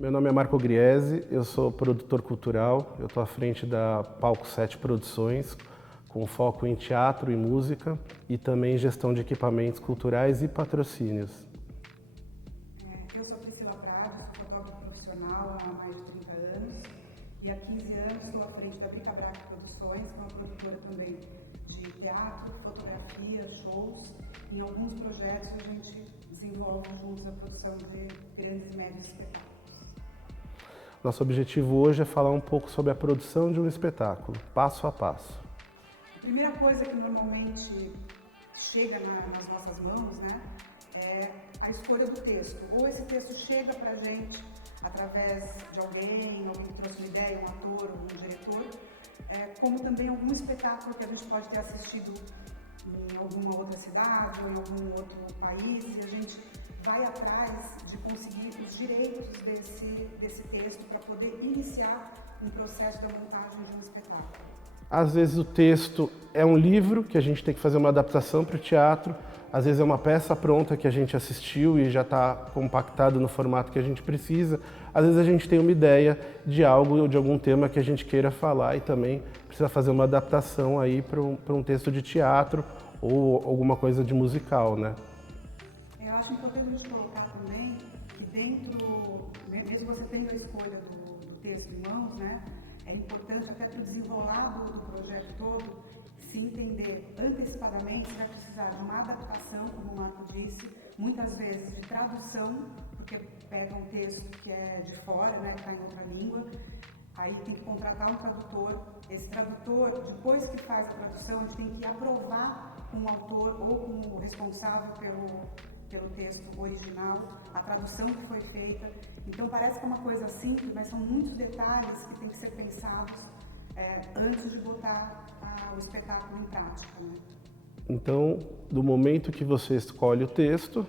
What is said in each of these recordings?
Meu nome é Marco Griese, eu sou produtor cultural, eu estou à frente da Palco 7 Produções, com foco em teatro e música e também gestão de equipamentos culturais e patrocínios. Eu sou Priscila Prado, sou fotógrafa profissional há mais de 30 anos e há 15 anos estou à frente da Bricabrac Produções, que é uma produtora também de teatro, fotografia, shows. Em alguns projetos a gente desenvolve juntos a produção de grandes e médios espetáculos. Nosso objetivo hoje é falar um pouco sobre a produção de um espetáculo, passo a passo. A primeira coisa que normalmente chega nas nossas mãos, né, é a escolha do texto. Ou esse texto chega para a gente através de alguém que trouxe uma ideia, um ator, um diretor, como também algum espetáculo que a gente pode ter assistido em alguma outra cidade ou em algum outro país, e a gente vai atrás de conseguir os direitos desse texto para poder iniciar um processo da montagem de um espetáculo. Às vezes o texto é um livro que a gente tem que fazer uma adaptação para o teatro, às vezes é uma peça pronta que a gente assistiu e já está compactado no formato que a gente precisa, às vezes a gente tem uma ideia de algo ou de algum tema que a gente queira falar e também precisa fazer uma adaptação aí para um texto de teatro ou alguma coisa de musical, né? Eu acho importante a gente colocar também que dentro, mesmo você tendo a escolha do texto em mãos, né, é importante até para o desenrolar do projeto todo, se entender antecipadamente, você vai precisar de uma adaptação, como o Marco disse, muitas vezes de tradução, porque pega um texto que é de fora, né, que está em outra língua, aí tem que contratar um tradutor. Esse tradutor, depois que faz a tradução, a gente tem que aprovar com o autor ou com o responsável pelo texto original, a tradução que foi feita. Então parece que é uma coisa simples, mas são muitos detalhes que têm que ser pensados antes de botar o espetáculo em prática, né? Então, do momento que você escolhe o texto,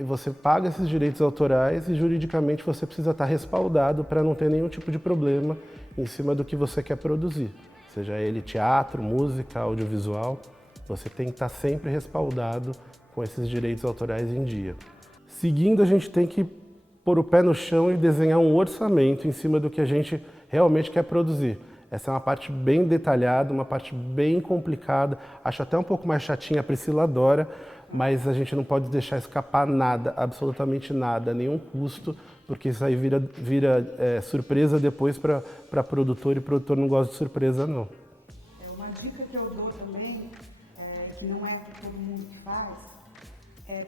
você paga esses direitos autorais e juridicamente você precisa estar respaldado para não ter nenhum tipo de problema em cima do que você quer produzir. Seja ele teatro, música, audiovisual, você tem que estar sempre respaldado com esses direitos autorais em dia. Seguindo, a gente tem que pôr o pé no chão e desenhar um orçamento em cima do que a gente realmente quer produzir. Essa é uma parte bem detalhada, uma parte bem complicada, acho até um pouco mais chatinha, a Priscila adora, mas a gente não pode deixar escapar nada, absolutamente nada, nenhum custo, porque isso aí vira surpresa depois para produtor, e produtor não gosta de surpresa, não. Uma dica que eu dou também, e que não é todo mundo que faz, é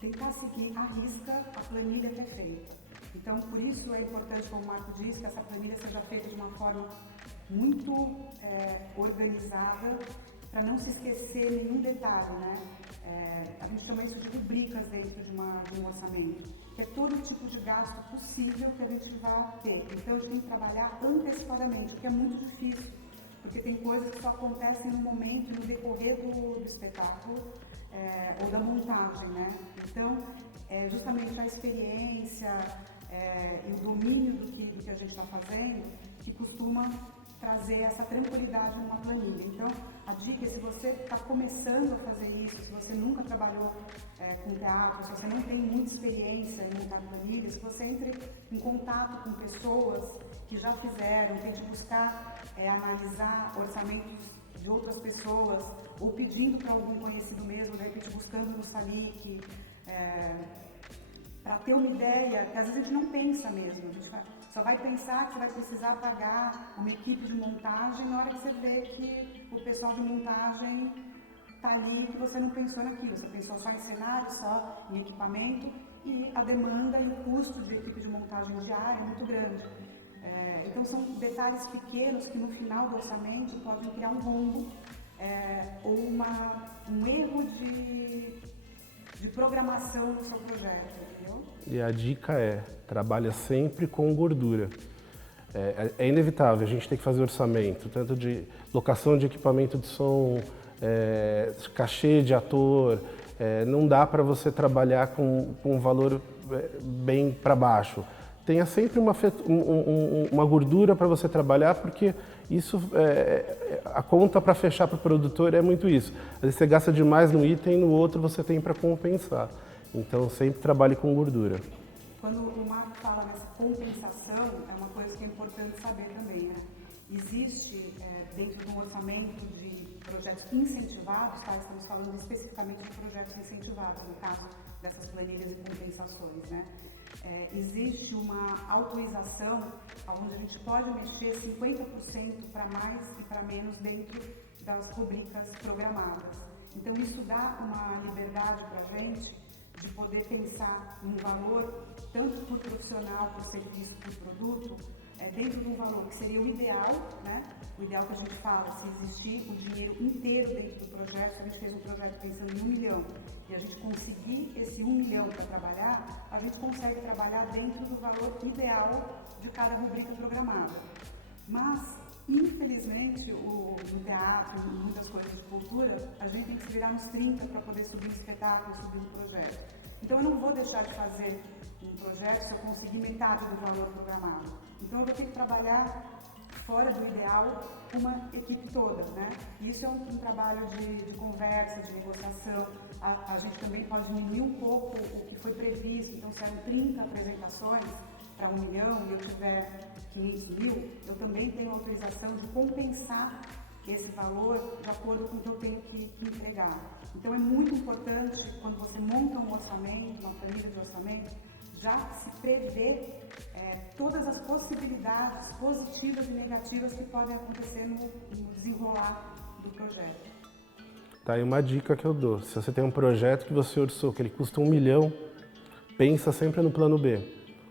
tentar seguir à risca a planilha que é feita. Então, por isso é importante, como o Marco disse, que essa planilha seja feita de uma forma muito organizada, para não se esquecer nenhum detalhe, né? A gente chama isso de rubricas dentro de um orçamento, que é todo tipo de gasto possível que a gente vai ter. Então, a gente tem que trabalhar antecipadamente, o que é muito difícil, porque tem coisas que só acontecem no momento e no decorrer do espetáculo ou da montagem, né? Então, justamente a experiência e o domínio do que a gente está fazendo que costuma trazer essa tranquilidade numa planilha. Então, a dica é, se você está começando a fazer isso, se você nunca trabalhou com teatro, se você não tem muita experiência em montar planilhas, que você entre em contato com pessoas que já fizeram, tente buscar analisar orçamentos de outras pessoas, ou pedindo para algum conhecido mesmo, de repente buscando no Salic, para ter uma ideia, porque às vezes a gente não pensa mesmo, a gente só vai pensar que você vai precisar pagar uma equipe de montagem na hora que você vê que o pessoal de montagem está ali, que você não pensou naquilo, você pensou só em cenário, só em equipamento, e a demanda e o custo de equipe de montagem diária é muito grande. Então são detalhes pequenos que no final do orçamento podem criar um rombo ou um erro de programação no seu projeto, entendeu? E a dica trabalha sempre com gordura. É inevitável, a gente tem que fazer orçamento, tanto de locação de equipamento de som, cachê de ator, não dá para você trabalhar com um valor bem para baixo. Tenha sempre uma gordura para você trabalhar, porque isso, a conta para fechar para o produtor é muito isso. Às vezes você gasta demais no item, no outro você tem para compensar. Então sempre trabalhe com gordura. quando o Marco fala nessa compensação, é uma coisa que é importante saber também, né? Existe, dentro de um orçamento de projetos incentivados, tá? Estamos falando especificamente de projetos incentivados, no caso dessas planilhas e compensações, né? Existe uma autorização onde a gente pode mexer 50% para mais e para menos dentro das rubricas programadas. Então, isso dá uma liberdade para a gente de poder pensar num valor, tanto por profissional, por serviço, por produto, dentro de um valor que seria o ideal, né? O ideal que a gente fala, se existir o dinheiro inteiro dentro do projeto, se a gente fez um projeto pensando em 1 milhão e a gente conseguir esse 1 milhão para trabalhar, a gente consegue trabalhar dentro do valor ideal de cada rubrica programada. Mas, infelizmente, no teatro e muitas coisas de cultura, a gente tem que se virar nos 30 para poder subir um espetáculo, subir um projeto. Então, eu não vou deixar de fazer um projeto se eu conseguir metade do valor programado. Então, eu vou ter que trabalhar fora do ideal uma equipe toda, né? Isso é um trabalho de conversa, de negociação. A gente também pode diminuir um pouco o que foi previsto. Então, se eram 30 apresentações para 1 milhão e eu tiver 500 mil, eu também tenho autorização de compensar esse valor de acordo com o que eu tenho que entregar. Então, é muito importante, quando você monta um orçamento, uma planilha de orçamento, já se prever todas as possibilidades positivas e negativas que podem acontecer no desenrolar do projeto. Tá aí uma dica que eu dou. Se você tem um projeto que você orçou, que ele custa 1 milhão, pensa sempre no plano B.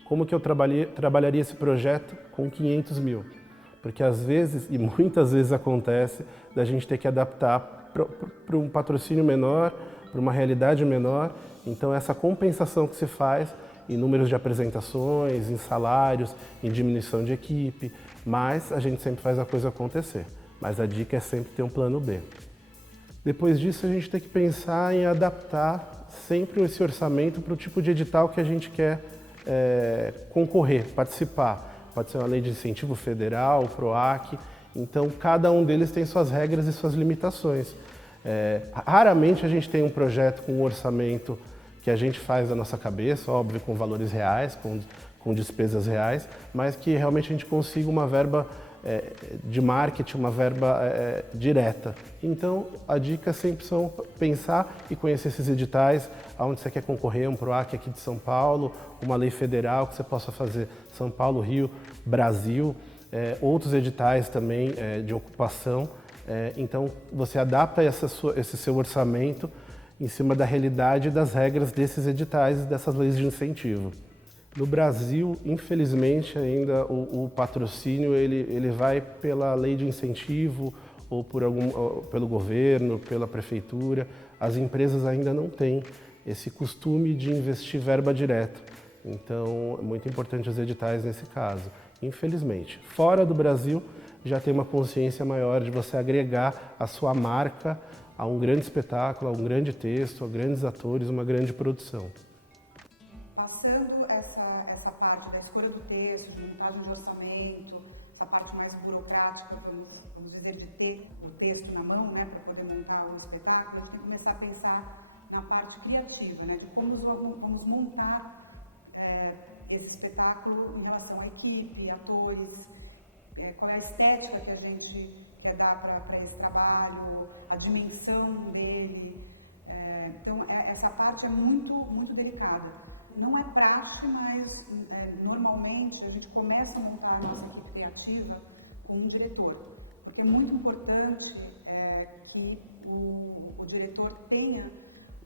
Como que eu trabalharia esse projeto com 500 mil? Porque às vezes, e muitas vezes acontece, da gente ter que adaptar para um patrocínio menor, para uma realidade menor. Então essa compensação que se faz em números de apresentações, em salários, em diminuição de equipe, mas a gente sempre faz a coisa acontecer. Mas a dica é sempre ter um plano B. Depois disso, a gente tem que pensar em adaptar sempre esse orçamento para o tipo de edital que a gente quer concorrer, participar. Pode ser uma lei de incentivo federal, PROAC. Então, cada um deles tem suas regras e suas limitações. Raramente a gente tem um projeto com um orçamento que a gente faz da nossa cabeça, óbvio, com valores reais, com despesas reais, mas que realmente a gente consiga uma verba de marketing, uma verba direta. Então, a dica sempre são pensar e conhecer esses editais, aonde você quer concorrer, um PROAC aqui de São Paulo, uma lei federal que você possa fazer São Paulo, Rio, Brasil, outros editais também de ocupação. Então, você adapta esse seu orçamento em cima da realidade e das regras desses editais e dessas leis de incentivo. No Brasil, infelizmente, ainda o patrocínio ele vai pela lei de incentivo ou pelo governo, pela prefeitura. As empresas ainda não têm esse costume de investir verba direto. Então, é muito importante os editais nesse caso, infelizmente. Fora do Brasil, já tem uma consciência maior de você agregar a sua marca a um grande espetáculo, a um grande texto, a grandes atores, uma grande produção. Passando essa parte da escolha do texto, de montagem de orçamento, essa parte mais burocrática, vamos dizer, de ter o texto na mão, né, para poder montar o espetáculo, a gente tem que começar a pensar na parte criativa, né, de como vamos montar esse espetáculo em relação à equipe, atores, qual é a estética que a gente quer dar para esse trabalho, a dimensão dele. Então, essa parte é muito, muito delicada. Não é praxe, mas normalmente a gente começa a montar a nossa equipe criativa com um diretor, porque é muito importante que o diretor tenha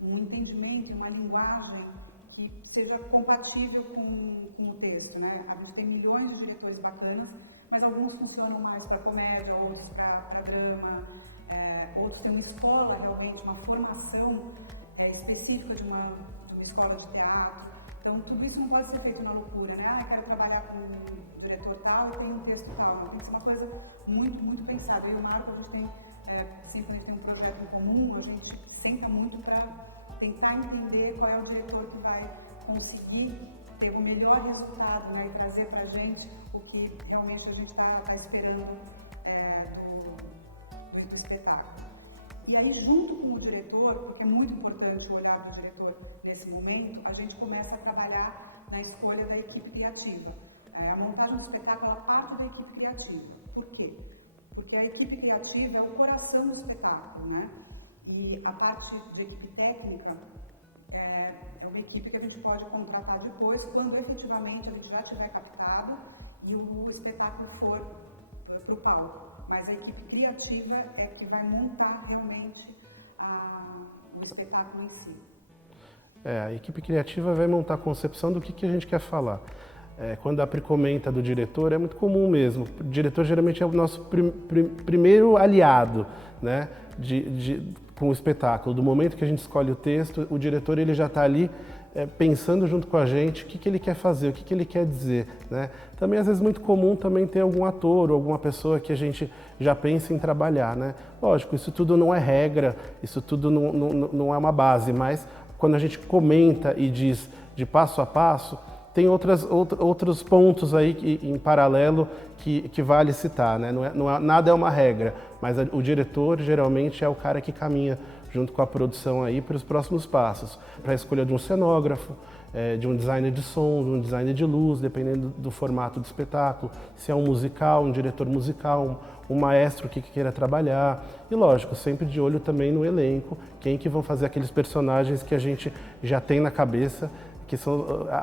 um entendimento e uma linguagem que seja compatível com o texto, né? A gente tem milhões de diretores bacanas, mas alguns funcionam mais para comédia, outros para drama, outros têm uma escola realmente, uma formação específica de uma escola de teatro. Então, tudo isso não pode ser feito na loucura, né? Ah, eu quero trabalhar com um diretor tal e tem um texto tal. Não, tem que ser uma coisa muito, muito pensada. Eu e o Marco, a gente tem, sempre quando a gente tem um projeto em comum, a gente senta muito para tentar entender qual é o diretor que vai conseguir ter o melhor resultado, né? E trazer para a gente o que realmente a gente está esperando do espetáculo. E aí, junto com o diretor, porque é muito importante o olhar do diretor nesse momento, a gente começa a trabalhar na escolha da equipe criativa. A montagem do espetáculo, ela parte da equipe criativa. Por quê? Porque a equipe criativa é o coração do espetáculo, né? E a parte de equipe técnica é uma equipe que a gente pode contratar depois, quando efetivamente a gente já tiver captado e o espetáculo for para o palco. Mas a equipe criativa é que vai montar realmente o espetáculo em si. A equipe criativa vai montar a concepção do que a gente quer falar. Quando a Pri comenta do diretor, é muito comum mesmo. O diretor geralmente é o nosso primeiro aliado, né, com o espetáculo. Do momento que a gente escolhe o texto, o diretor ele já está ali pensando junto com a gente o que ele quer fazer, o que ele quer dizer, né? Também, às vezes, muito comum também ter algum ator ou alguma pessoa que a gente já pensa em trabalhar, né? Lógico, isso tudo não é regra, isso tudo não é uma base, mas quando a gente comenta e diz de passo a passo, tem outros pontos aí em paralelo que vale citar, né? Nada é uma regra, mas o diretor geralmente é o cara que caminha junto com a produção aí para os próximos passos, para a escolha de um cenógrafo, de um designer de som, de um designer de luz, dependendo do formato do espetáculo, se é um musical, um diretor musical, um maestro que queira trabalhar, e lógico, sempre de olho também no elenco, quem que vão fazer aqueles personagens que a gente já tem na cabeça, que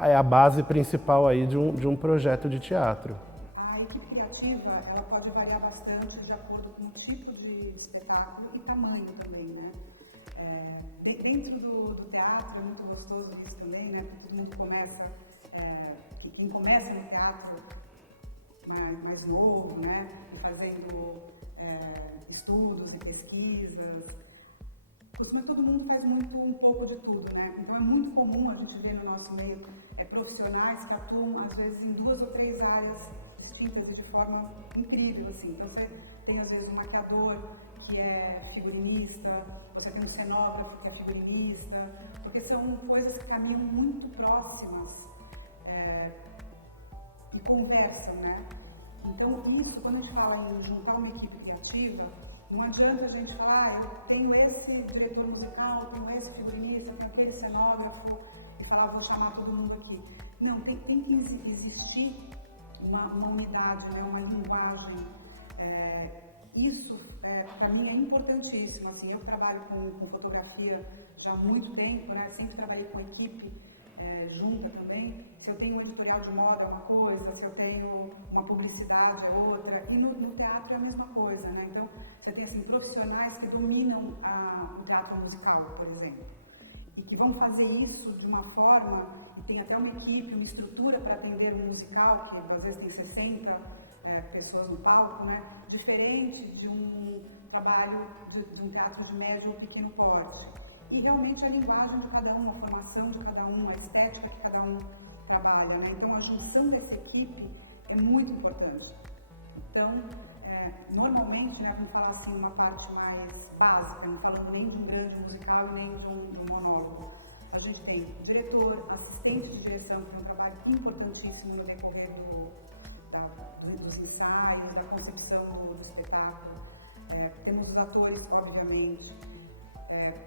é a base principal aí de um projeto de teatro. A equipe criativa, ela pode variar bastante de acordo com o tipo de espetáculo e tamanho também, né? Dentro do teatro é muito gostoso isso também, né? Porque todo mundo começa, quem começa no teatro mais novo, né? E fazendo estudos e pesquisas, costuma que todo mundo faz um pouco de tudo, né? Então é muito comum a gente ver no nosso meio profissionais que atuam às vezes em 2 ou 3 áreas distintas e de forma incrível, assim. Então você tem às vezes um maquiador que é figurinista, você tem um cenógrafo que é figurinista, porque são coisas que caminham muito próximas e conversam, né? Então isso, quando a gente fala em juntar uma equipe criativa, não adianta a gente falar, eu tenho esse diretor musical, tenho esse figurinista, tenho aquele cenógrafo e falar, vou chamar todo mundo aqui. Não, tem que existir uma unidade, né? Uma linguagem. Isso, para mim, é importantíssimo. Assim, eu que trabalho com fotografia já há muito tempo, né? Sempre trabalhei com equipe junta também. Se eu tenho um editorial de moda é uma coisa, se eu tenho uma publicidade é outra. E no teatro é a mesma coisa, né? Então, você tem assim, profissionais que dominam o teatro musical, por exemplo, e que vão fazer isso de uma forma, e tem até uma equipe, uma estrutura para atender um musical, que às vezes tem 60 pessoas no palco, né? Diferente de um trabalho de um teatro de médio ou pequeno porte. E realmente a linguagem de cada um, a formação de cada um, a estética que cada um trabalha, né? Então a junção dessa equipe é muito importante. Então, normalmente, né, vamos falar assim, numa parte mais básica, não falando nem de um grande musical e nem de um monólogo. A gente tem diretor, assistente de direção, que tem um trabalho importantíssimo no decorrer dos ensaios, da concepção do espetáculo. Temos os atores, obviamente,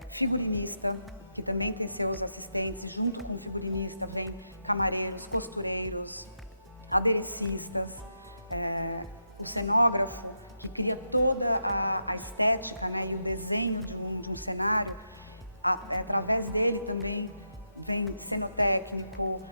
figurinista, que também tem seus assistentes, e junto com o figurinista vem camareiros, costureiros, aderecistas, o cenógrafo, que cria toda a estética, né, e o desenho de um cenário. Através dele também vem cenotécnico,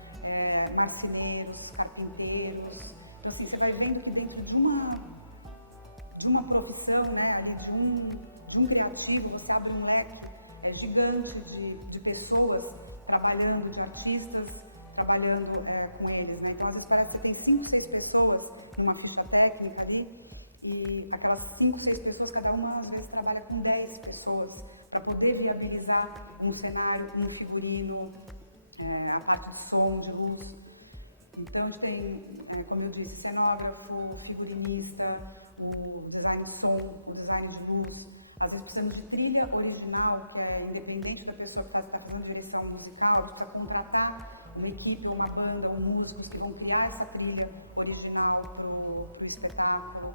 marceneiros, carpinteiros. Então, assim, você vai vendo que dentro de uma profissão, né, ali de um criativo, você abre um leque gigante de pessoas trabalhando, de artistas trabalhando com eles, né? Então, às vezes parece que você tem 5, 6 pessoas numa ficha técnica ali, e aquelas 5, 6 pessoas, cada uma às vezes trabalha com 10 pessoas para poder viabilizar um cenário, um figurino, a parte de som, de luz. Então, a gente tem, como eu disse, cenógrafo, figurinista, o design de som, o design de luz. Às vezes precisamos de trilha original, que é independente da pessoa que está fazendo direção musical, a gente precisa contratar uma equipe ou uma banda ou músicos que vão criar essa trilha original para o espetáculo.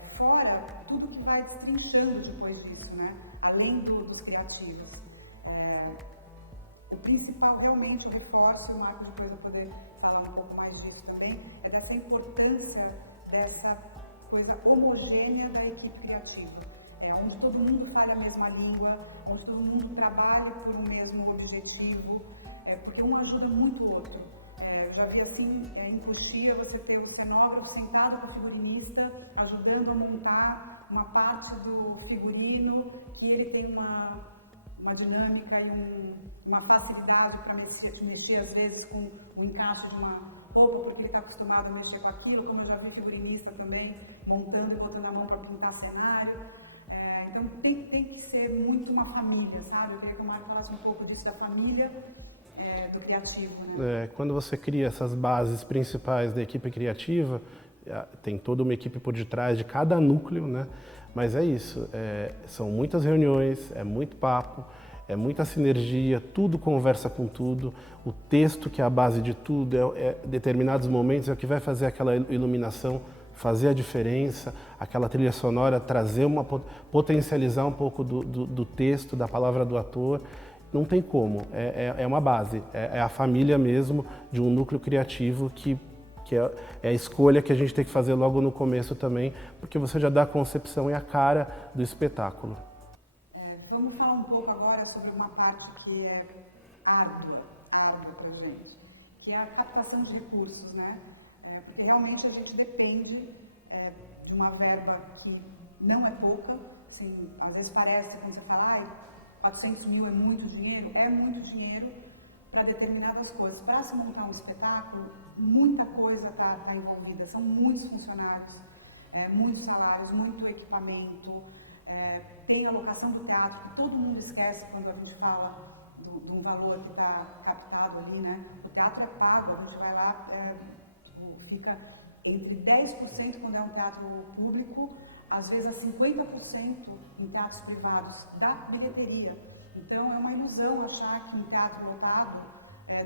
Fora tudo que vai destrinchando depois disso, né? Além dos criativos. O principal, realmente, eu reforço, e o Marco depois vai poder falar um pouco mais disso também, é dessa importância dessa coisa homogênea da equipe criativa, onde todo mundo fale a mesma língua, onde todo mundo trabalhe por um mesmo objetivo, porque um ajuda muito o outro. Eu já vi assim, em Coxia, você ter o cenógrafo sentado com a figurinista, ajudando a montar uma parte do figurino, que ele tem uma dinâmica e uma facilidade para mexer, às vezes, com o encaixe de uma roupa, porque ele está acostumado a mexer com aquilo, como eu já vi figurinista também, montando e botando a mão para pintar cenário. Então, tem que ser muito uma família, sabe? Eu queria que o Marco falasse um pouco disso, da família, do criativo, né? Quando você cria essas bases principais da equipe criativa, tem toda uma equipe por detrás de cada núcleo, né? Mas é isso, são muitas reuniões, é muito papo, é muita sinergia, tudo conversa com tudo, o texto que é a base de tudo, determinados momentos é o que vai fazer aquela iluminação fazer a diferença, aquela trilha sonora trazer potencializar um pouco do texto, da palavra do ator. Não tem como, é uma base, é a família mesmo de um núcleo criativo que é a escolha que a gente tem que fazer logo no começo também, porque você já dá a concepção e a cara do espetáculo. Vamos falar um pouco agora sobre uma parte que é árdua para a gente, que é a captação de recursos, né? Porque realmente a gente depende de uma verba que não é pouca, assim, às vezes parece, quando você fala, 400 mil é muito dinheiro para determinadas coisas. Para se montar um espetáculo, muita coisa está envolvida, são muitos funcionários, muitos salários, muito equipamento, tem a locação do teatro, que todo mundo esquece quando a gente fala de um valor que está captado ali, né? O teatro é pago, a gente vai lá, fica entre 10% quando é um teatro público, às vezes a 50% em teatros privados da bilheteria. Então, é uma ilusão achar que um teatro lotado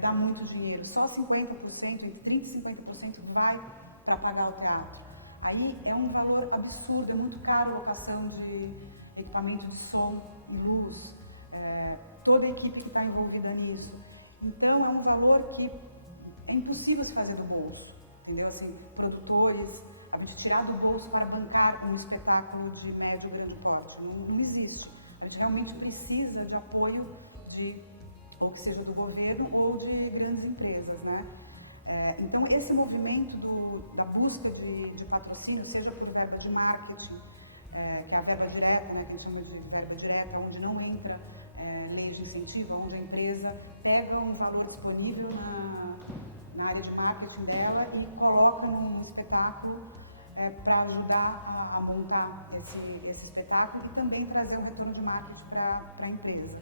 dá muito dinheiro. Só 50%, entre 30% e 50% vai para pagar o teatro. Aí é um valor absurdo, é muito caro a locação de equipamento de som e luz, toda a equipe que está envolvida nisso. Então, é um valor que é impossível se fazer do bolso, entendeu? Assim, produtores, a gente tirar do bolso para bancar um espetáculo de médio, grande porte, não existe. A gente realmente precisa de apoio ou que seja do governo ou de grandes empresas, né? Então, esse movimento da busca de patrocínio, seja por verba de marketing, que é a verba direta, né, que a gente chama de verba direta, onde não entra lei de incentivo, onde a empresa pega um valor disponível na área de marketing dela e coloca num espetáculo para ajudar a montar esse espetáculo e também trazer um retorno de marketing para a empresa.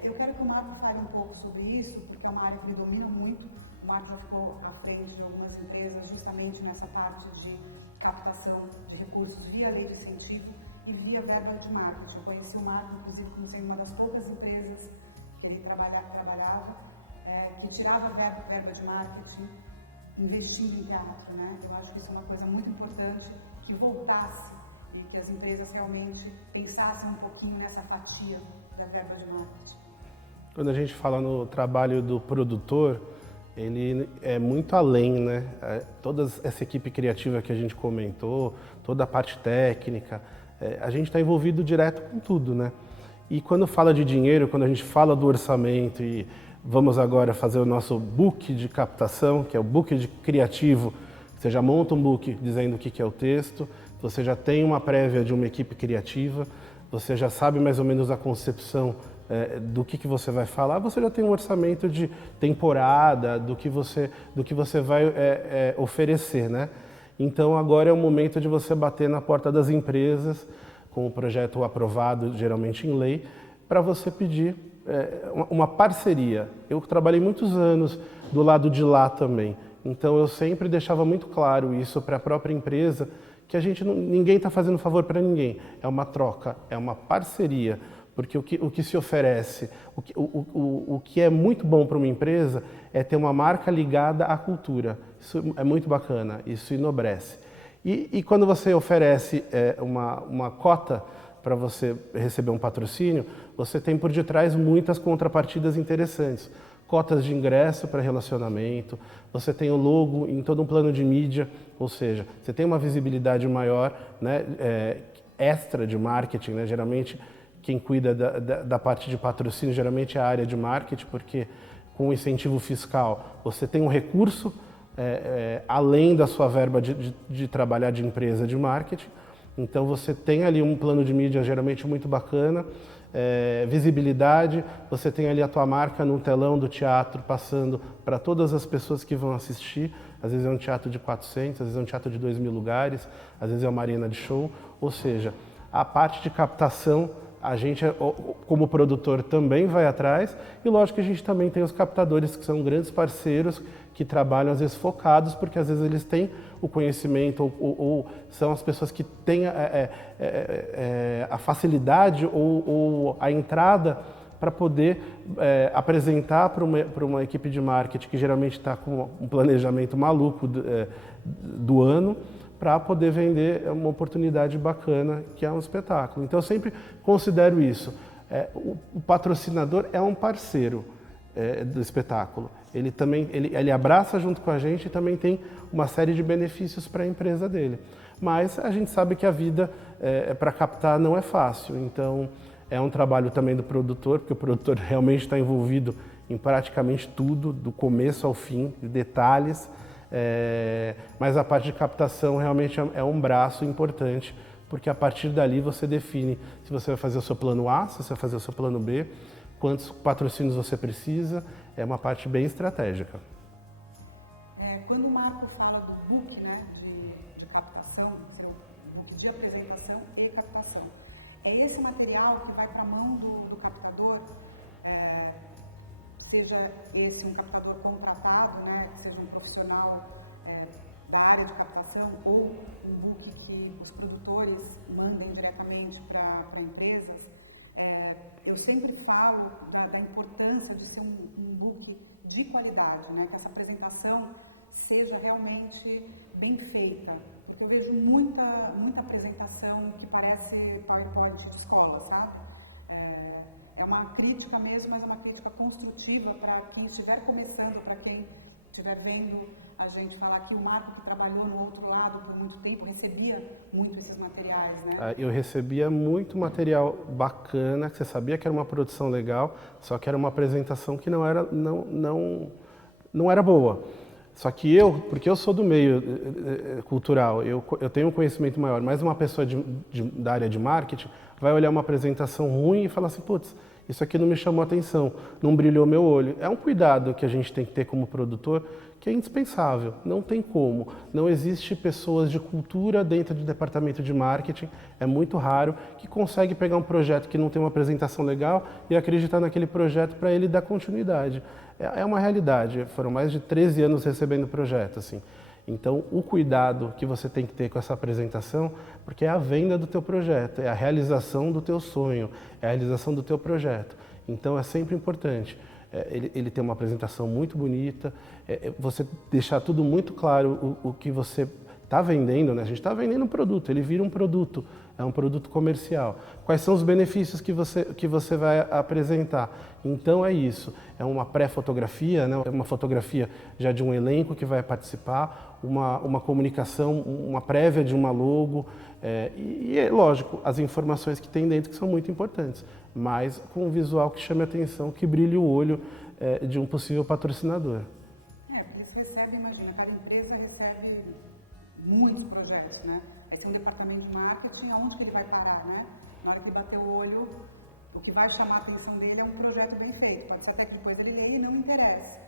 Eu quero que o Marco fale um pouco sobre isso, porque é uma área que ele domina muito. O Marco já ficou à frente de algumas empresas justamente nessa parte de captação de recursos via lei de incentivo e via verba de marketing. Eu conheci o Marco, inclusive, como sendo uma das poucas empresas que ele trabalhava, que tirava verba de marketing investindo em teatro, né? Eu acho que isso é uma coisa muito importante, que voltasse e que as empresas realmente pensassem um pouquinho nessa fatia da verba de marketing. Quando a gente fala no trabalho do produtor, ele é muito além, né? Toda essa equipe criativa que a gente comentou, toda a parte técnica, a gente está envolvido direto com tudo, né? E quando fala de dinheiro, quando a gente fala do orçamento e vamos agora fazer o nosso book de captação, que é o book de criativo, você já monta um book dizendo o que é o texto, você já tem uma prévia de uma equipe criativa, você já sabe mais ou menos a concepção do que você vai falar, você já tem um orçamento de temporada, do que você vai oferecer, né? Então agora é o momento de você bater na porta das empresas, com o projeto aprovado, geralmente em lei, para você pedir uma parceria. Eu trabalhei muitos anos do lado de lá também, então eu sempre deixava muito claro isso para a própria empresa, que ninguém está fazendo favor para ninguém, é uma troca, é uma parceria, porque o que se oferece, o que é muito bom para uma empresa é ter uma marca ligada à cultura. Isso é muito bacana, isso enobrece. E quando você oferece uma cota para você receber um patrocínio, você tem por detrás muitas contrapartidas interessantes. Cotas de ingresso para relacionamento, você tem o logo em todo um plano de mídia, ou seja, você tem uma visibilidade maior, né, extra de marketing, né? Geralmente quem cuida da parte de patrocínio geralmente é a área de marketing, porque com o incentivo fiscal você tem um recurso além da sua verba de trabalhar de empresa de marketing. Então você tem ali um plano de mídia geralmente muito bacana, visibilidade, você tem ali a tua marca no telão do teatro passando para todas as pessoas que vão assistir. Às vezes é um teatro de 400, às vezes é um teatro de 2.000 lugares, às vezes é uma arena de show. Ou seja, a parte de captação, a gente, como produtor, também vai atrás. E lógico que a gente também tem os captadores, que são grandes parceiros, que trabalham às vezes focados, porque às vezes eles têm o conhecimento ou são as pessoas que têm a facilidade ou a entrada para poder apresentar para uma equipe de marketing que geralmente está com um planejamento maluco do ano, para poder vender uma oportunidade bacana, que é um espetáculo. Então eu sempre considero isso. O patrocinador é um parceiro do espetáculo. Ele também ele abraça junto com a gente e também tem uma série de benefícios para a empresa dele. Mas a gente sabe que a vida para captar não é fácil, então é um trabalho também do produtor, porque o produtor realmente está envolvido em praticamente tudo, do começo ao fim, de detalhes, mas a parte de captação realmente é um braço importante, porque a partir dali você define se você vai fazer o seu plano A, se você vai fazer o seu plano B, quantos patrocínios você precisa, é uma parte bem estratégica. Quando o Marco fala do book, né, de captação, que seria o book de apresentação e captação, é esse material que vai para a mão do captador, seja esse um captador contratado, né, que seja um profissional da área de captação, ou um book que os produtores mandem diretamente para empresas. Eu sempre falo da importância de ser um book de qualidade, né? Que essa apresentação seja realmente bem feita, porque eu vejo muita apresentação que parece PowerPoint de escola, sabe? É uma crítica mesmo, mas é uma crítica construtiva para quem estiver começando, para quem estiver vendo a gente falar aqui. O Marco, que trabalhou no outro lado por muito tempo, recebia muito esses materiais, né? Eu recebia muito material bacana, que você sabia que era uma produção legal, só que era uma apresentação que não era boa. Só que porque eu sou do meio cultural, eu tenho um conhecimento maior, mas uma pessoa da área de marketing vai olhar uma apresentação ruim e falar assim, putz, isso aqui não me chamou atenção, não brilhou meu olho. É um cuidado que a gente tem que ter como produtor, que é indispensável, não tem como. Não existe pessoas de cultura dentro do departamento de marketing, é muito raro, que consegue pegar um projeto que não tem uma apresentação legal e acreditar naquele projeto para ele dar continuidade. É uma realidade, foram mais de 13 anos recebendo projeto, assim. Então, o cuidado que você tem que ter com essa apresentação, porque é a venda do teu projeto, é a realização do teu sonho, é a realização do teu projeto. Então, é sempre importante. Ele tem uma apresentação muito bonita, você deixar tudo muito claro o que você está vendendo, né? A gente está vendendo um produto, ele vira um produto, é um produto comercial. Quais são os benefícios que você vai apresentar? Então é isso, é uma pré-fotografia, né? Uma fotografia já de um elenco que vai participar, uma comunicação, uma prévia de uma logo, e é lógico, as informações que tem dentro que são muito importantes, mas com um visual que chame a atenção, que brilhe o olho de um possível patrocinador. Porque eles recebem, imagina, cada empresa recebe muitos projetos, né? Aí tem um departamento de marketing, aonde que ele vai parar, né? Na hora que ele bater o olho, o que vai chamar a atenção dele é um projeto bem feito. Pode ser até que depois ele leia e não interesse.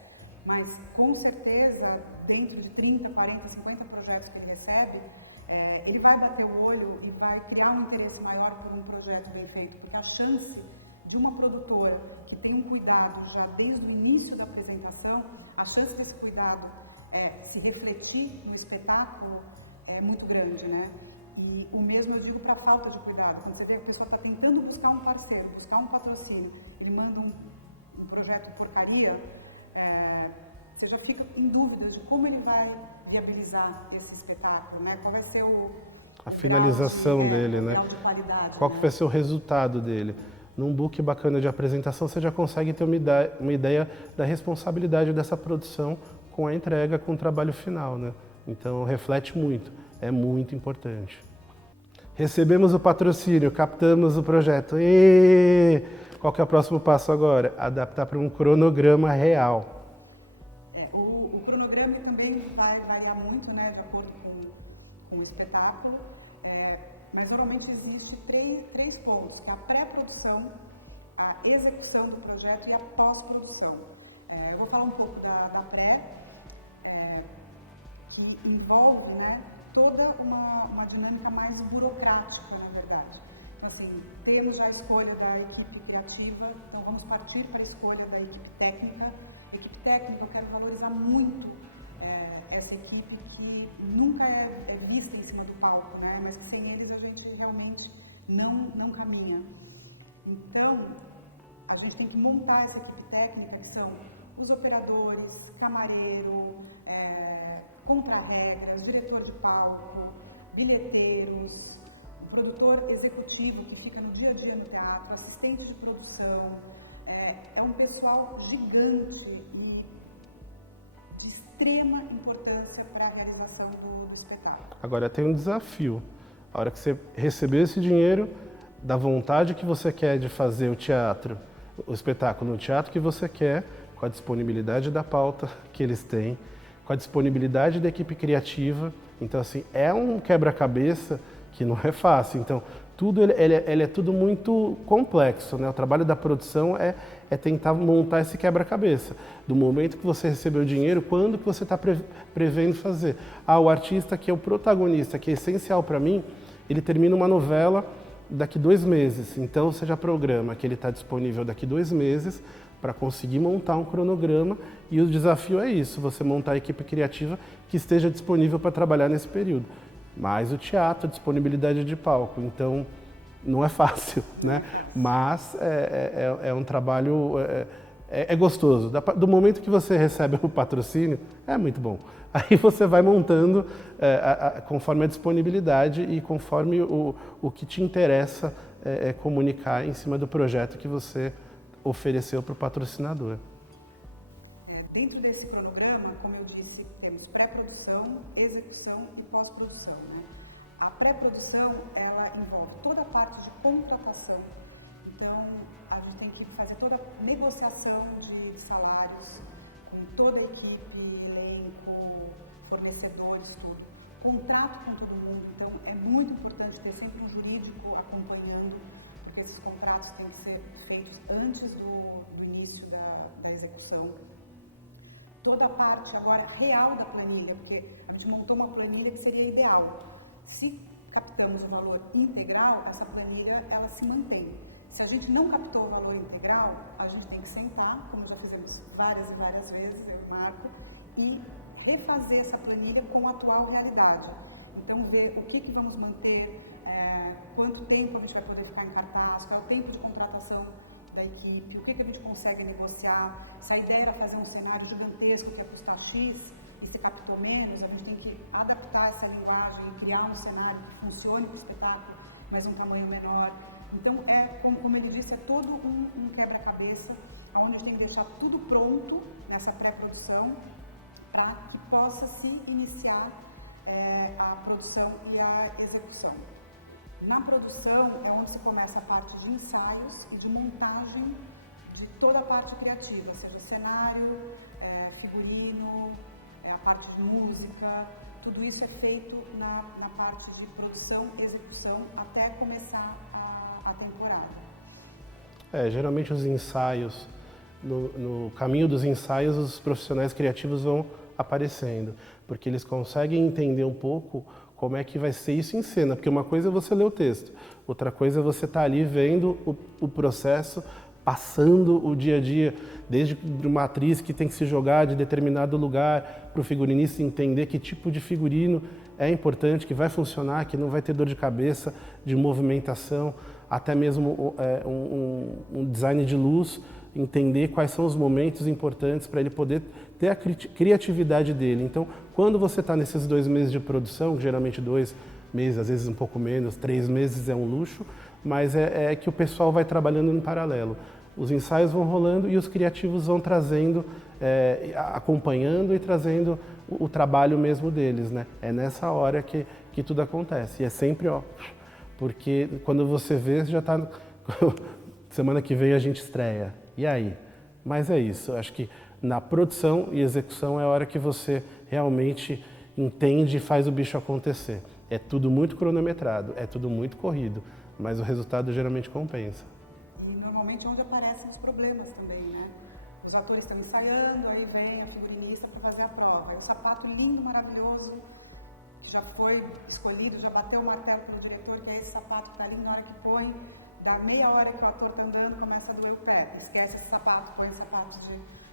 Mas, com certeza, dentro de 30, 40, 50 projetos que ele recebe, ele vai bater o olho e vai criar um interesse maior por um projeto bem feito, porque a chance de uma produtora que tem um cuidado já desde o início da apresentação, a chance desse cuidado se refletir no espetáculo é muito grande, né? E o mesmo eu digo para a falta de cuidado. Quando você vê que a pessoa está tentando buscar um parceiro, buscar um patrocínio, ele manda um projeto porcaria, você já fica em dúvidas de como ele vai viabilizar esse espetáculo, né? Qual vai ser o grau de qualidade. Qual né? vai ser o resultado dele? Num book bacana de apresentação, você já consegue ter uma ideia da responsabilidade dessa produção com a entrega, com o trabalho final, né? Então, reflete muito, é muito importante. Recebemos o patrocínio, captamos o projeto. Qual que é o próximo passo agora? Adaptar para um cronograma real. O cronograma também vai variar muito, né, de acordo com o espetáculo, mas normalmente existe três pontos, que é a pré-produção, a execução do projeto e a pós-produção. Eu vou falar um pouco da pré, que envolve, né, toda uma dinâmica mais burocrática, na verdade. Então, assim, temos já a escolha da equipe criativa, então vamos partir para a escolha da equipe técnica. Equipe técnica, eu quero valorizar muito essa equipe que nunca é vista em cima do palco, né? Mas que sem eles a gente realmente não caminha. Então, a gente tem que montar essa equipe técnica, que são os operadores, camareiro, contrarregras, diretor de palco, bilheteiros, o produtor executivo que fica no dia a dia no teatro, assistente de produção. É um pessoal gigante e de extrema importância para a realização do espetáculo. Agora tem um desafio. A hora que você receber esse dinheiro, da vontade que você quer de fazer o espetáculo no teatro que você quer, com a disponibilidade da pauta que eles têm, com a disponibilidade da equipe criativa. Então, assim, é um quebra-cabeça que não é fácil. Então, ele é tudo muito complexo, né? O trabalho da produção é tentar montar esse quebra-cabeça. Do momento que você recebeu o dinheiro, quando que você está prevendo fazer? O artista que é o protagonista, que é essencial para mim, ele termina uma novela daqui 2 meses. Então, você já programa que ele está disponível daqui 2 meses para conseguir montar um cronograma. E o desafio é isso, você montar a equipe criativa que esteja disponível para trabalhar nesse período. Mais o teatro, disponibilidade de palco. Então, não é fácil, não né? É fácil. Mas é um trabalho, gostoso. Do momento que você recebe o patrocínio, é muito bom. Aí você vai montando conforme a disponibilidade e conforme o que te interessa comunicar em cima do projeto que você ofereceu para o patrocinador. Dentro desse cronograma, como eu disse, temos pré-produção, execução e pós-produção, né? A pré-produção, ela envolve toda a parte de contratação. Então, a gente tem que fazer toda a negociação de salários com toda a equipe, elenco, fornecedores, tudo. Contrato com todo mundo. Então, é muito importante ter sempre um jurídico acompanhando, porque esses contratos têm que ser feitos antes do início da execução. Toda a parte agora real da planilha, porque a gente montou uma planilha que seria ideal. Se captamos o valor integral, essa planilha ela se mantém. Se a gente não captou o valor integral, a gente tem que sentar, como já fizemos várias e várias vezes, eu e Marco, e refazer essa planilha com a atual realidade. Então, ver o que vamos manter, quanto tempo a gente vai poder ficar em cartaz, qual é o tempo de contratação da equipe, o que a gente consegue negociar. Se a ideia era fazer um cenário gigantesco que ia custar X e se captou menos, a gente tem que adaptar essa linguagem e criar um cenário que funcione para o espetáculo, mas um tamanho menor. Então, como ele disse, é todo um quebra-cabeça, onde a gente tem que deixar tudo pronto nessa pré-produção para que possa se iniciar a produção e a execução. Na produção é onde se começa a parte de ensaios e de montagem de toda a parte criativa, seja cenário, figurino, a parte de música, tudo isso é feito na parte de produção e execução até começar a temporada. Geralmente os ensaios, no caminho dos ensaios, os profissionais criativos vão aparecendo, porque eles conseguem entender um pouco como é que vai ser isso em cena, porque uma coisa é você ler o texto, outra coisa é você estar ali vendo o processo, passando o dia a dia, desde uma atriz que tem que se jogar de determinado lugar, para o figurinista entender que tipo de figurino é importante, que vai funcionar, que não vai ter dor de cabeça, de movimentação, até mesmo um design de luz, entender quais são os momentos importantes para ele poder ter a criatividade dele. Então, quando você está nesses 2 meses de produção, geralmente 2 meses, às vezes um pouco menos, 3 meses é um luxo, mas é que o pessoal vai trabalhando em paralelo. Os ensaios vão rolando e os criativos vão trazendo, acompanhando e trazendo o trabalho mesmo deles, né? É nessa hora que tudo acontece. E é sempre, porque quando você vê, já está... Semana que vem a gente estreia. E aí? Mas é isso. Acho que na produção e execução é a hora que você realmente entende e faz o bicho acontecer. É tudo muito cronometrado, é tudo muito corrido, mas o resultado geralmente compensa. E normalmente é onde aparecem os problemas também, né? Os atores estão ensaiando, aí vem a figurinista para fazer a prova. Aí o sapato lindo, maravilhoso, que já foi escolhido, já bateu o martelo pelo diretor, que é esse sapato que está ali, na hora que põe, da meia hora que o ator está andando, começa a doer o pé. Esquece esse sapato, põe o sapato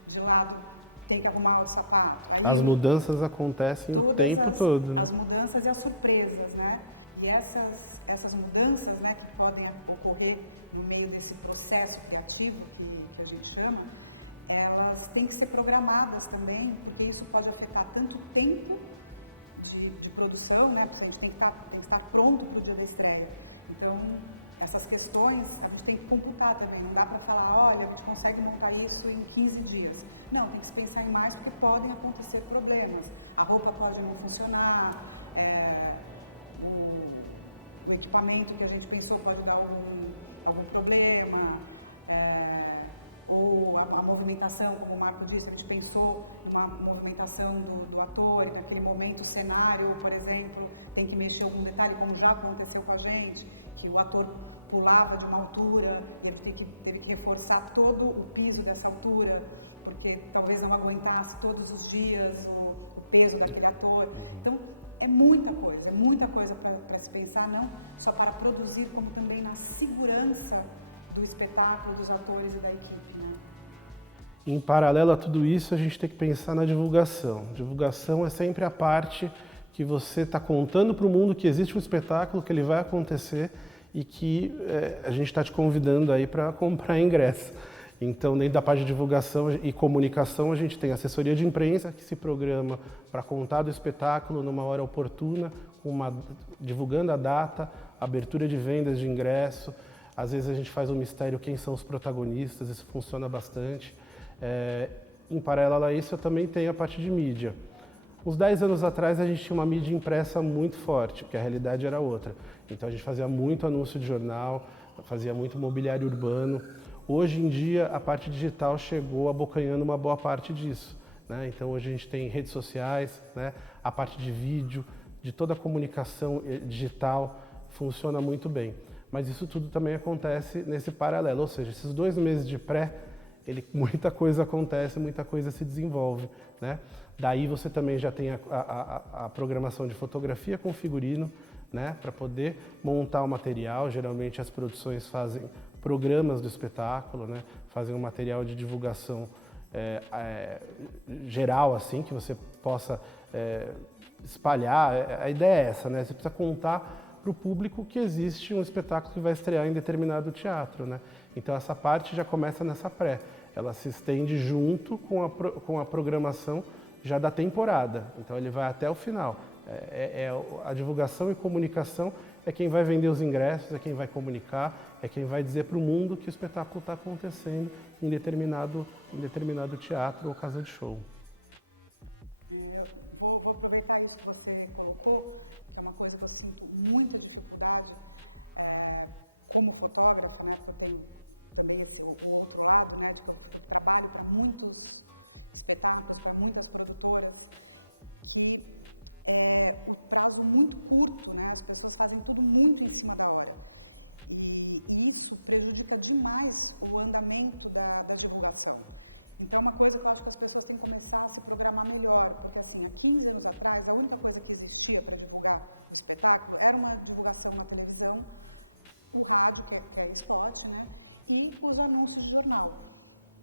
de lado, tem que arrumar outro sapato. Aí as mudanças acontecem o tempo todo. Né? As mudanças e as surpresas, né? E essas mudanças, né, que podem ocorrer no meio desse processo criativo que a gente chama, elas têm que ser programadas também, porque isso pode afetar tanto o tempo de produção, né? Porque a gente tem que estar pronto para o dia da estreia. Então, essas questões a gente tem que computar também. Não dá para falar, olha, a gente consegue montar isso em 15 dias. Não, tem que se pensar em mais, porque podem acontecer problemas. A roupa pode não funcionar, o equipamento que a gente pensou pode dar algum problema, ou a movimentação, como o Marco disse, a gente pensou numa movimentação do ator, e naquele momento o cenário, por exemplo, tem que mexer algum detalhe, como já aconteceu com a gente, que o ator pulava de uma altura e a gente teve que reforçar todo o piso dessa altura, porque talvez não aguentasse todos os dias o peso daquele ator. Então, é muita coisa para se pensar, não só para produzir, como também na segurança do espetáculo, dos atores e da equipe, né? Em paralelo a tudo isso, a gente tem que pensar na divulgação. Divulgação é sempre a parte que você está contando para o mundo que existe um espetáculo, que ele vai acontecer e que a gente está te convidando aí para comprar ingresso. Então, dentro da parte de divulgação e comunicação, a gente tem assessoria de imprensa que se programa para contar do espetáculo numa hora oportuna, divulgando a data, abertura de vendas de ingresso. Às vezes a gente faz um mistério quem são os protagonistas, isso funciona bastante. Em paralelo a isso, eu também tenho a parte de mídia. Uns 10 anos atrás a gente tinha uma mídia impressa muito forte, porque a realidade era outra. Então a gente fazia muito anúncio de jornal, fazia muito mobiliário urbano. Hoje em dia a parte digital chegou abocanhando uma boa parte disso, né? Então hoje a gente tem redes sociais, né? A parte de vídeo, de toda a comunicação digital funciona muito bem. Mas isso tudo também acontece nesse paralelo, ou seja, esses 2 meses de pré, muita coisa acontece, muita coisa se desenvolve, né? Daí você também já tem a programação de fotografia com figurino, né? Para poder montar o material. Geralmente as produções fazem programas do espetáculo, né? Fazem um material de divulgação geral, assim, que você possa espalhar. A ideia é essa, né? Você precisa contar para o público que existe um espetáculo que vai estrear em determinado teatro, né? Então essa parte já começa nessa pré, ela se estende junto com a programação já da temporada, então ele vai até o final. A divulgação e comunicação é quem vai vender os ingressos, é quem vai comunicar, é quem vai dizer para o mundo que o espetáculo está acontecendo em determinado teatro ou casa de show. Eu vou aproveitar isso que você colocou, que é uma coisa que eu sinto muita dificuldade como fotógrafa, né? Porque eu tenho também o outro lado, né? De que eu trabalho para muitos espetáculos, para muitas produtoras, que o prazo muito curto, né? As pessoas fazem tudo muito em cima da hora. E isso prejudica demais o andamento da divulgação. Então, é uma coisa que eu acho que as pessoas têm que começar a se programar melhor, porque assim, há 15 anos atrás, a única coisa que existia para divulgar o espetáculo era uma divulgação na televisão, o rádio, que é spot, né? E os anúncios de jornal.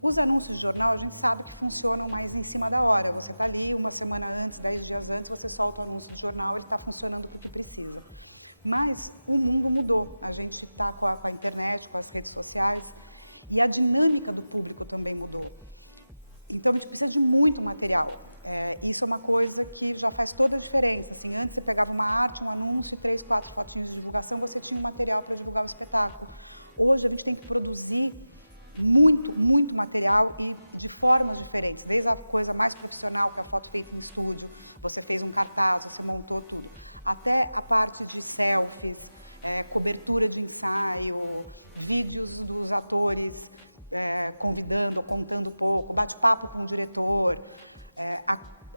Os anúncios de jornal, a gente sabe que funcionam mais em cima da hora. Você está ali, uma semana antes, 10 dias antes, você solta o anúncio de jornal, ele está funcionando para o que precisa. Mas o mundo mudou. A gente está com a internet, com as redes sociais, E a dinâmica do público também mudou. Então, a gente precisa de muito material. Isso é uma coisa que já faz toda a diferença. Assim, antes você pegava uma arte, um anúncio, 3, 4 fotinhos de divulgação, você tinha um material para divulgar o espetáculo. Hoje, a gente tem que produzir muito material e de formas diferentes. Desde a coisa mais profissional, que é a foto feita em estúdio, você fez um cartaz, você montou tudo, até a parte de selfies, cobertura de ensaio, vídeos dos atores convidando ou contando um pouco, bate-papo com o diretor.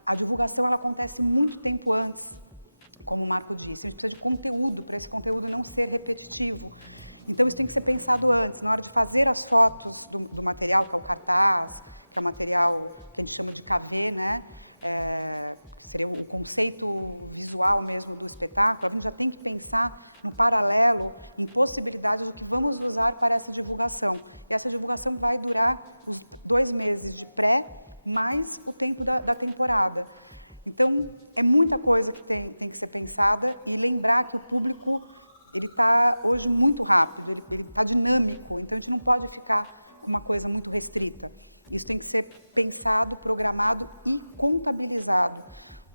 A divulgação ela acontece muito tempo antes, como o Marco disse. A gente precisa de conteúdo para esse conteúdo não ser repetitivo. Então, isso tem que ser pensado antes, na hora de fazer as fotos do material, que é o cartaz, que é o material que a gente chama de KV, né? Que seria o conceito visual mesmo do espetáculo. A gente já tem que pensar no paralelo, em possibilidades do que vamos usar para essa divulgação. E essa divulgação vai durar os 2 meses de pré, mais o tempo da temporada. Então, é muita coisa que tem que ser pensada e lembrar que o público ele está hoje muito rápido, ele está dinâmico, então a gente não pode ficar com uma coisa muito restrita. Isso tem que ser pensado, programado e contabilizado,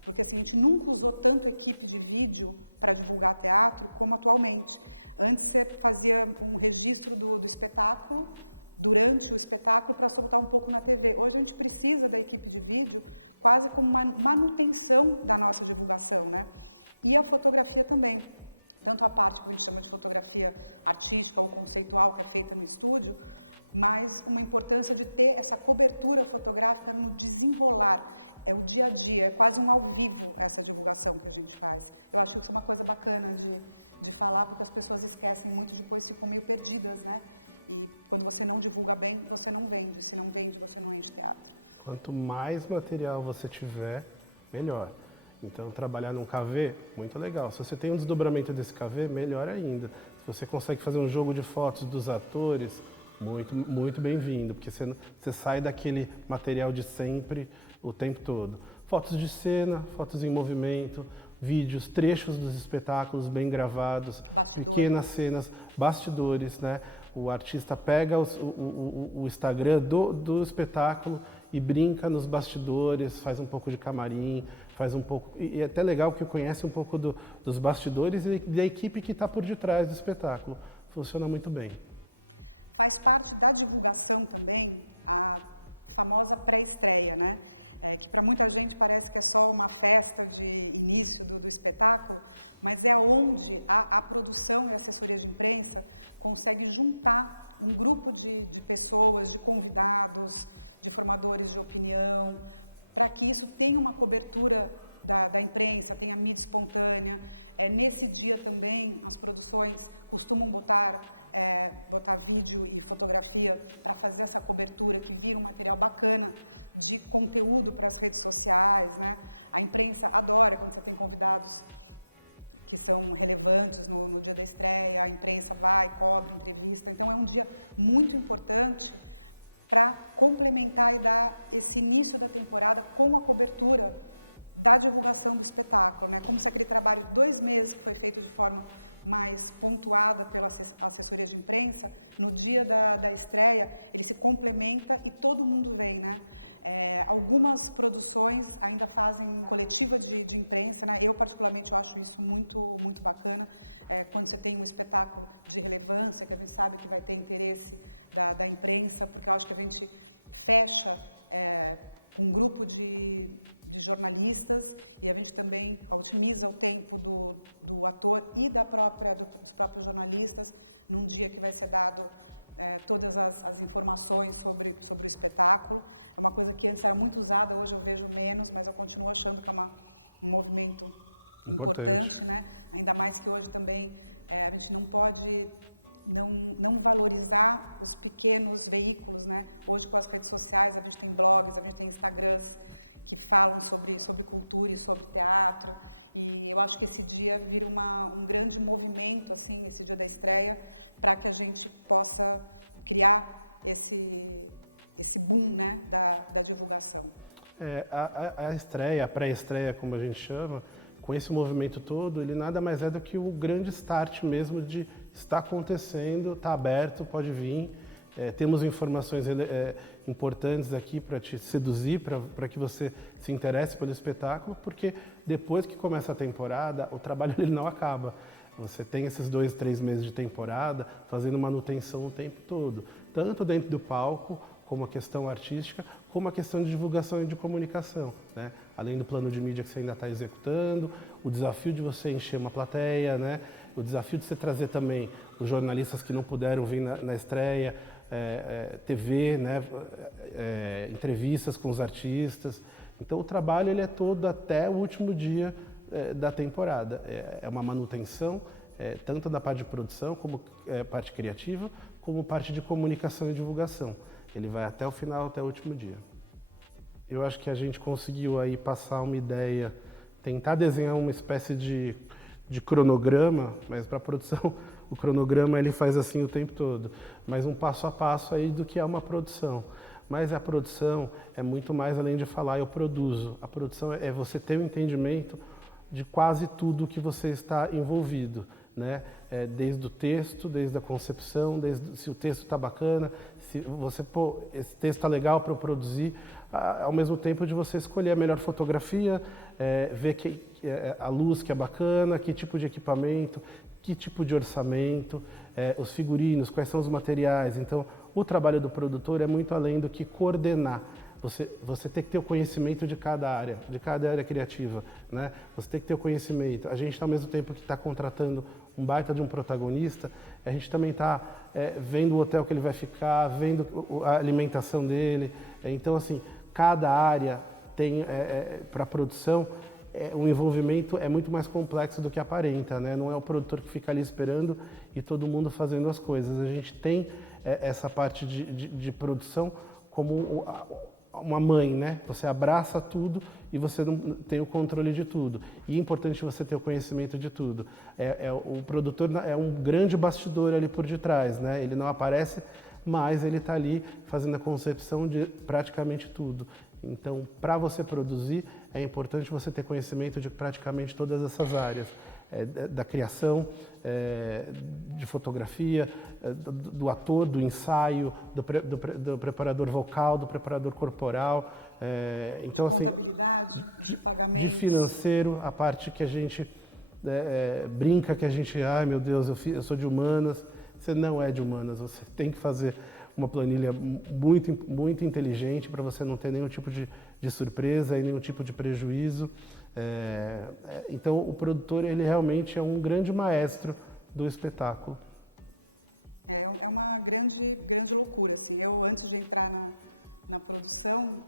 porque assim, a gente nunca usou tanto equipe de vídeo para divulgar teatro como atualmente. Antes você fazia um registro do espetáculo, durante o espetáculo, para soltar um pouco na TV. Hoje a gente precisa da equipe de vídeo quase como uma manutenção da nossa divulgação, né? E a fotografia também. Tanto a parte que a gente chama de fotografia artística ou conceitual, que é feita no estúdio, mas uma importância de ter essa cobertura fotográfica no desenrolar. É o dia a dia, é quase um ao vivo essa divulgação que a gente faz. Eu acho que isso é uma coisa bacana de falar, porque as pessoas esquecem muito, depois ficam meio perdidas, né? E quando você não divulga bem, você não vende. Se não vende, você não enche teatro. Quanto mais material você tiver, melhor. Então, trabalhar num KV, muito legal. Se você tem um desdobramento desse KV, melhor ainda. Se você consegue fazer um jogo de fotos dos atores, muito bem-vindo, porque você sai daquele material de sempre o tempo todo. Fotos de cena, fotos em movimento, vídeos, trechos dos espetáculos bem gravados, pequenas cenas, bastidores, né? O artista pega o Instagram do espetáculo e brinca nos bastidores, faz um pouco de camarim, faz um pouco... E é até legal que conhece um pouco dos bastidores e da equipe que está por detrás do espetáculo. Funciona muito bem. Faz parte da divulgação também a famosa pré-estreia, né? Que para muita gente parece que é só uma festa de início do espetáculo, mas é onde a produção e a assessoria de imprensa consegue juntar um grupo de pessoas, de convidados, de formadores de opinião, para que isso tenha uma cobertura da imprensa, tenha mídia espontânea. Nesse dia também, as produções costumam botar vídeo e fotografia para fazer essa cobertura, que vira um material bacana de conteúdo para as redes sociais, né? A imprensa adora quando você tem convidados que são relevantes no dia da estreia, a imprensa vai, cobre, entrevista. Então, é um dia muito importante para complementar e dar esse início da temporada com a cobertura da divulgação do espetáculo, né? Como se aquele trabalho de 2 meses que foi feito de forma mais pontuada pela assessoria de imprensa, no dia da estreia, ele se complementa e todo mundo vem, né? Algumas produções ainda fazem coletiva de imprensa, né? Eu, particularmente, eu acho isso muito bacana, quando você tem um espetáculo de relevância, que a gente sabe que vai ter interesse da imprensa, porque eu acho que a gente fecha com um grupo de jornalistas e a gente também otimiza o tempo do ator e dos próprios jornalistas num dia que vai ser dado todas as informações sobre o espetáculo. É uma coisa que antes era muito usada, hoje eu vejo menos, mas eu continuo achando que é um movimento importante, né? Ainda mais que hoje também a gente não pode não valorizar os pequenos veículos, né? Hoje, com as redes sociais, a gente tem blogs, a gente tem Instagrams que falam sobre cultura e sobre teatro. E eu acho que esse dia vira um grande movimento, assim, esse dia da estreia, para que a gente possa criar esse boom, né, da divulgação. A estreia, a pré-estreia, como a gente chama, com esse movimento todo, ele nada mais é do que o grande start mesmo de está acontecendo, está aberto, pode vir. temos informações importantes aqui para te seduzir, para que você se interesse pelo espetáculo, porque depois que começa a temporada, o trabalho ele não acaba. Você tem esses 2, 3 meses de temporada fazendo manutenção o tempo todo, tanto dentro do palco, como a questão artística, como a questão de divulgação e de comunicação, né? Além do plano de mídia que você ainda está executando, o desafio de você encher uma plateia, né? O desafio de você trazer também os jornalistas que não puderam vir na estreia, TV, né? Entrevistas com os artistas. Então o trabalho ele é todo até o último dia da temporada. É uma manutenção tanto da parte de produção, como parte criativa, como parte de comunicação e divulgação. Ele vai até o final, até o último dia. Eu acho que a gente conseguiu aí passar uma ideia, tentar desenhar uma espécie de cronograma, mas para a produção o cronograma ele faz assim o tempo todo, mas um passo a passo aí do que é uma produção. Mas a produção é muito mais além de falar eu produzo. A produção é você ter um entendimento de quase tudo que você está envolvido, né? Desde o texto, desde a concepção, desde se o texto está bacana, se você, esse texto está legal para eu produzir, ao mesmo tempo de você escolher a melhor fotografia, ver a luz que é bacana, que tipo de equipamento, que tipo de orçamento, os figurinos, quais são os materiais. Então, o trabalho do produtor é muito além do que coordenar. Você tem que ter o conhecimento de cada área criativa, né? Você tem que ter o conhecimento. A gente, ao mesmo tempo que está contratando um baita de um protagonista, a gente também está vendo o hotel que ele vai ficar, vendo a alimentação dele. Então, assim, cada área tem, para a produção, o envolvimento é muito mais complexo do que aparenta, né? Não é o produtor que fica ali esperando e todo mundo fazendo as coisas. A gente tem essa parte de produção como uma mãe, né? Você abraça tudo e você não tem o controle de tudo. E é importante você ter o conhecimento de tudo. O produtor é um grande bastidor ali por detrás, né? Ele não aparece, mas ele está ali fazendo a concepção de praticamente tudo. Então, para você produzir, é importante você ter conhecimento de praticamente todas essas áreas. Da criação, de fotografia, do ator, do ensaio, do preparador vocal, do preparador corporal. Então, de contabilidade, assim, de pagamentos. De financeiro, a parte que a gente brinca, que a gente, ai meu Deus, eu sou de humanas. Você não é de humanas, você tem que fazer uma planilha muito, muito inteligente para você não ter nenhum tipo de surpresa e nenhum tipo de prejuízo. Então o produtor ele realmente é um grande maestro do espetáculo. É uma grande loucura, assim. Eu, antes de entrar na produção,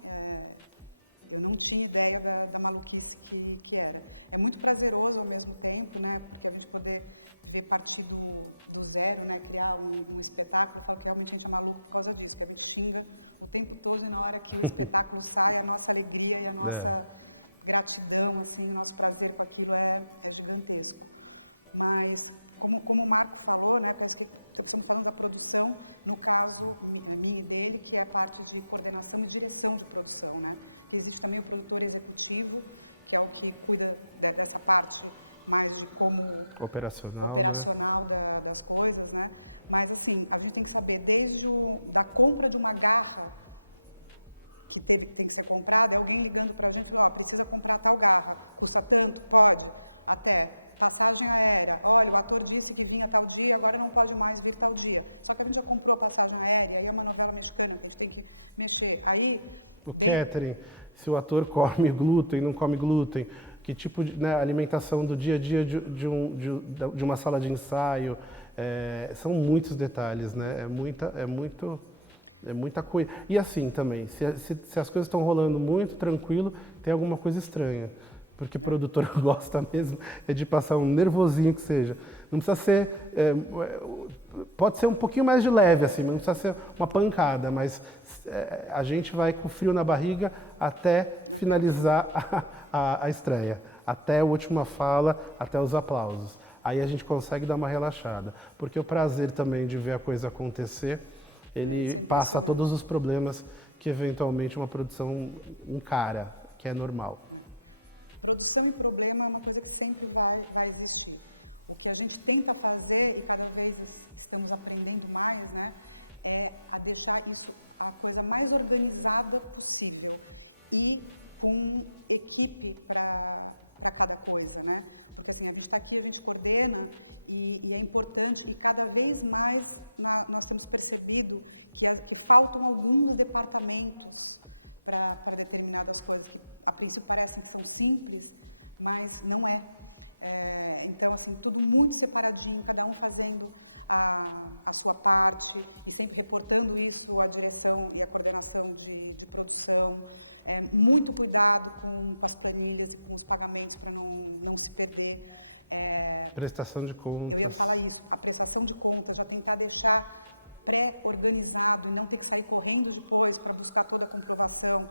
eu não tinha ideia da maluquice que era. É muito prazeroso ao mesmo tempo, né? Porque a gente poder ver partir do zero, né? Criar um espetáculo. Eu falo que realmente a gente é maluco por causa disso, que a gente xinga o tempo todo e na hora que o espetáculo sai, a nossa alegria e a nossa gratidão, assim, o nosso prazer com aquilo é gigantesco. Mas, como o Marco falou, né? Porque estamos falando da produção, no caso minha e dele, que é a parte de coordenação e direção de produção, né? Que existe também o produtor executivo, que é o que cuida dessa parte mais de como operacional, né? Das coisas, né? Mas assim, a gente tem que saber desde da compra de uma garra que tem que ser comprada, é alguém ligando para a gente e falando, precisa comprar tal garra, custa tanto, pode, até passagem aérea, olha, o ator disse que vinha tal dia, agora não pode mais vir tal dia. Só que a gente já comprou a passagem aérea, aí é uma novela mexicana que a gente tem que mexer. Aí, o catering, se o ator come glúten, não come glúten, que tipo de alimentação do dia a dia de uma sala de ensaio, são muitos detalhes, né? É muita coisa. E assim também, se as coisas estão rolando muito tranquilo, tem alguma coisa estranha. Porque o produtor gosta mesmo de passar um nervosinho que seja. Não precisa ser... pode ser um pouquinho mais de leve, assim, não precisa ser uma pancada, mas a gente vai com frio na barriga até finalizar a estreia. Até a última fala, até os aplausos. Aí a gente consegue dar uma relaxada. Porque o prazer também de ver a coisa acontecer, ele passa todos os problemas que eventualmente uma produção encara, que é normal. Produção e problema é uma coisa que sempre vai existir. O que a gente tenta fazer, e cada vez estamos aprendendo mais, né, é a deixar isso a coisa mais organizada possível e com equipe para cada coisa, né? Porque assim, a gente está aqui, a gente coordena e é importante, e cada vez mais nós temos percebido que faltam alguns departamentos para determinadas coisas que a princípio parecem que são simples, mas não é. Então, assim, tudo muito separadinho, cada um fazendo a sua parte e sempre reportando isso à direção e à coordenação de produção. Muito cuidado com as planilhas e com os pagamentos para não se perder. Prestação de contas. Eu ia falar isso, a prestação de contas, já tentar deixar pré-organizado e não ter que sair correndo depois para buscar toda a comprovação.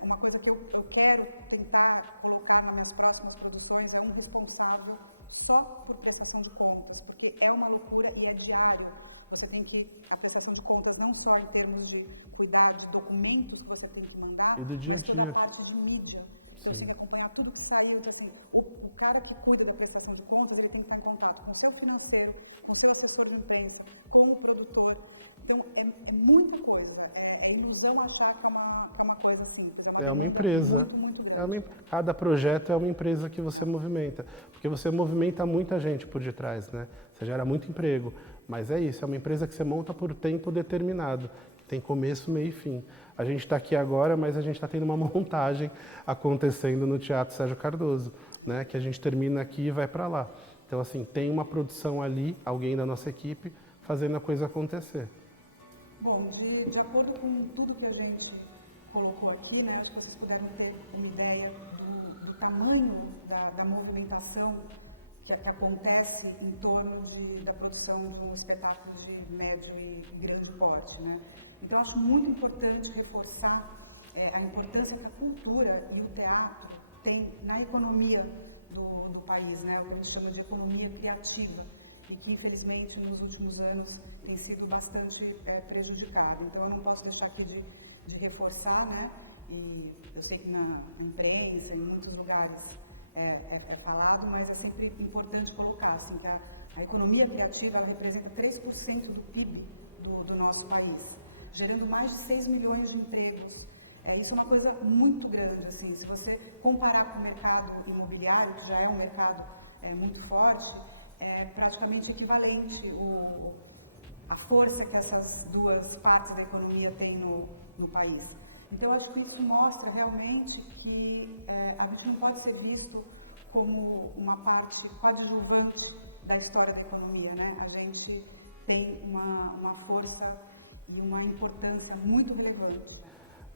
Uma coisa que eu quero tentar colocar nas minhas próximas produções é um responsável só por prestação de contas, porque é uma loucura e é diário. Você tem que, a prestação de contas não só em termos de cuidar de documentos que você tem que mandar, mas toda a parte de mídia. Então, você tem que acompanhar tudo que saiu. Então, assim, o cara que cuida da prestação de contas, ele tem que estar em contato com o seu financeiro, com o seu assessor de imprensa, com o produtor. Então, é muita coisa. É ilusão achar que é uma coisa simples. É uma demanda muito, muito grande. Cada projeto é uma empresa que você movimenta. Porque você movimenta muita gente por detrás, né? Você gera muito emprego. Mas é isso, é uma empresa que você monta por tempo determinado. Tem começo, meio e fim. A gente está aqui agora, mas a gente está tendo uma montagem acontecendo no Teatro Sérgio Cardoso, né? Que a gente termina aqui e vai para lá. Então, assim, tem uma produção ali, alguém da nossa equipe, fazendo a coisa acontecer. Bom, de acordo com tudo que a gente colocou aqui, né, acho que vocês puderam ter uma ideia do tamanho da movimentação que acontece em torno da produção de um espetáculo de médio e grande porte, né? Então, acho muito importante reforçar a importância que a cultura e o teatro têm na economia do país, né? O que a gente chama de economia criativa, e que, infelizmente, nos últimos anos tem sido bastante prejudicada. Então, eu não posso deixar aqui de reforçar, né? E eu sei que na imprensa, em muitos lugares é falado, mas é sempre importante colocar assim, que a economia criativa ela representa 3% do PIB do nosso país, gerando mais de 6 milhões de empregos. Isso é uma coisa muito grande. Assim, se você comparar com o mercado imobiliário, que já é um mercado muito forte, é praticamente equivalente a força que essas duas partes da economia têm no país. Então, acho que isso mostra realmente que a gente não pode ser visto como uma parte coadjuvante da história da economia, né? A gente tem uma força e uma importância muito relevante.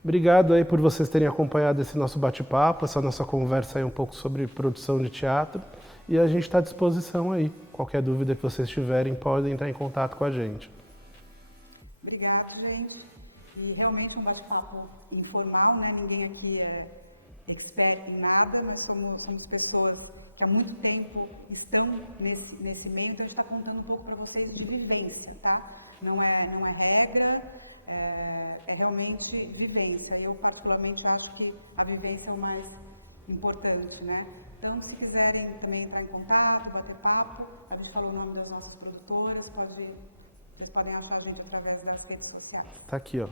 Obrigado aí por vocês terem acompanhado esse nosso bate-papo, essa nossa conversa aí um pouco sobre produção de teatro. E a gente está à disposição aí. Qualquer dúvida que vocês tiverem, podem entrar em contato com a gente. Obrigado, gente. E realmente é um bate-papo informal, né? Ninguém aqui é expert em nada, mas somos pessoas que há muito tempo estão nesse meio, então a gente está contando um pouco para vocês de vivência, tá? Não é regra, é realmente vivência. E eu particularmente acho que a vivência é o mais importante, né? Então, se quiserem também entrar em contato, bater papo, a gente falou o nome das nossas produtoras, vocês podem achar a gente através das redes sociais. Está aqui, ó.